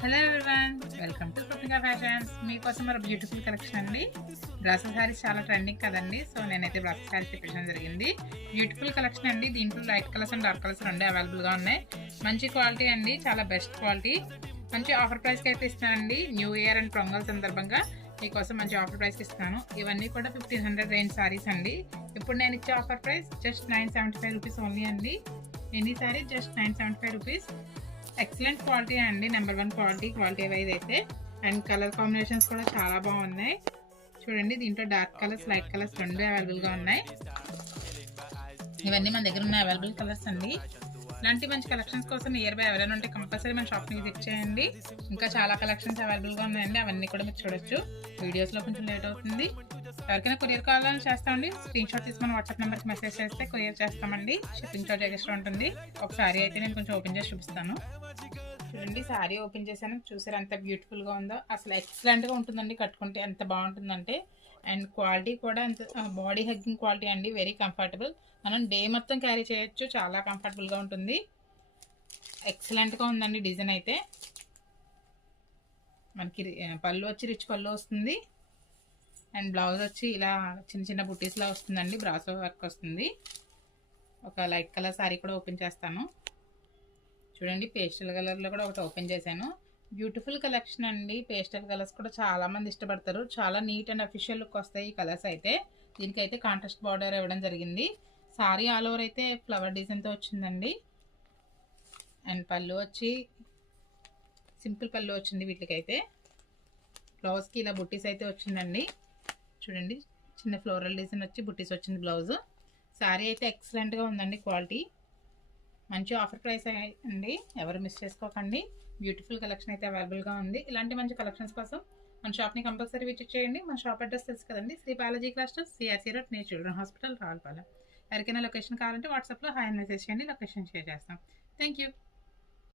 Hello everyone, welcome to Kritika fashions. మీకోసం మరో beautiful collection అండి. బ్రాసో శారీస్ చాలా ట్రెండింగ్ కదండి. సో నేనైతే బ్రాసో శారీస్ తెప్పించడం జరిగింది. బ్యూటిఫుల్ కలెక్షన్ అండి. దీంట్లో light colours and dark colours రెండు అవైలబుల్గా ఉన్నాయి. మంచి క్వాలిటీ అండి, చాలా బెస్ట్ క్వాలిటీ. మంచి ఆఫర్ ప్రైస్కి అయితే ఇస్తానండి. న్యూ ఇయర్ అండ్ పొంగల్ సందర్భంగా మీకోసం మంచి ఆఫర్ ప్రైస్కి ఇస్తాను. ఇవన్నీ కూడా 1500 రేంజ్ సారీస్ అండి. ఇప్పుడు నేను ఇచ్చే offer price just 975 rupees only అండి. Any sorry just 975 rupees. Excellent quality అండి, నెంబర్ 1 క్వాలిటీ వైజ్ అయితే. అండ్ కలర్ కాంబినేషన్స్ కూడా చాలా బాగున్నాయి. చూడండి, దీంట్లో డార్క్ కలర్స్ లైట్ కలర్స్ రెండు అవైలబుల్గా ఉన్నాయి. ఇవన్నీ మన దగ్గర ఉన్న అవైలబుల్ కలర్స్ అండి. ఇలాంటి మంచి కలెక్షన్స్ కోసం నియర్ బై ఎవరైనా ఉంటే కంపల్సరీ మన షాప్ని విజిట్ చేయండి. ఇంకా చాలా కలెక్షన్స్ అవైలబుల్గా ఉన్నాయండి. అవన్నీ కూడా మీరు చూడొచ్చు. వీడియోస్లో కొంచెం లేట్ అవుతుంది. ఎవరికైనా కొరియర్ కావాలని చేస్తామండి. స్క్రీన్ షాట్ తీసి మన వాట్సాప్ నెంబర్కి మెసేజ్ చేస్తే కొరియర్ చేస్తామండి. షిప్పింగ్ చార్జ్ ఎక్స్ట్రా ఉంటుంది. ఒక సారీ అయితే నేను కొంచెం ఓపెన్ చేసి చూపిస్తాను. చూడండి, సారీ ఓపెన్ చేశాను. చూసారు ఎంత బ్యూటిఫుల్గా ఉందో. అసలు ఎక్సలెంట్గా ఉంటుందండి, కట్టుకుంటే ఎంత బాగుంటుందంటే. అండ్ క్వాలిటీ కూడా అంత బాడీ హగ్గింగ్ క్వాలిటీ అండి. Very comfortable. మనం డే మొత్తం క్యారీ చేయొచ్చు. చాలా కంఫర్టబుల్గా ఉంటుంది. ఎక్సలెంట్గా ఉందండి డిజైన్ అయితే. మనకి పళ్ళు వచ్చి రిచ్ పళ్ళు వస్తుంది. అండ్ బ్లౌజ్ వచ్చి ఇలా చిన్న చిన్న బుట్టీస్లా వస్తుందండి. బ్రాసో వర్క్ వస్తుంది. ఒక లైట్ కలర్ సారీ కూడా ఓపెన్ చేస్తాను. చూడండి, పేస్టల్ కలర్లో కూడా ఒకటి ఓపెన్ చేశాను. బ్యూటిఫుల్ కలెక్షన్ అండి. పేస్టల్ కలర్స్ కూడా చాలా మంది ఇష్టపడతారు. చాలా నీట్ అండ్ అఫీషియల్ లుక్ వస్తాయి ఈ కలర్స్ అయితే. దీనికైతే కాంట్రాస్ట్ బార్డర్ ఇవ్వడం జరిగింది. సారీ ఆల్ ఓవర్ అయితే ఫ్లవర్ డిజైన్తో వచ్చిందండి. అండ్ పళ్ళు వచ్చి సింపుల్ పళ్ళు వచ్చింది వీటికైతే. బ్లౌజ్కి ఇలా బుట్టీస్ అయితే వచ్చిందండి. చూడండి, చిన్న ఫ్లోరల్ డిజైన్ వచ్చి బుట్టీస్ వచ్చింది బ్లౌజ్. సారీ అయితే ఎక్సలెంట్గా ఉందండి క్వాలిటీ. మంచి ఆఫర్ ప్రైస్ అండి, ఎవరు మిస్ చేసుకోకండి. బ్యూటిఫుల్ కలెక్షన్ అయితే అవైలబుల్గా ఉంది. ఇలాంటి మంచి కలెక్షన్స్ కోసం మన షాప్ని కంపల్సరీ విజిట్ చేయండి. మన షాప్ అడ్రస్ తెలుసు కదండి, Shri Balaji clusters, CRC road, near children hospital, Ravulapalem. ఎవరికైనా లొకేషన్ కావాలంటే వాట్సాప్లో హాయ్ మెసేజ్ చేయండి, లొకేషన్ షేర్ చేస్తాం. Thank you.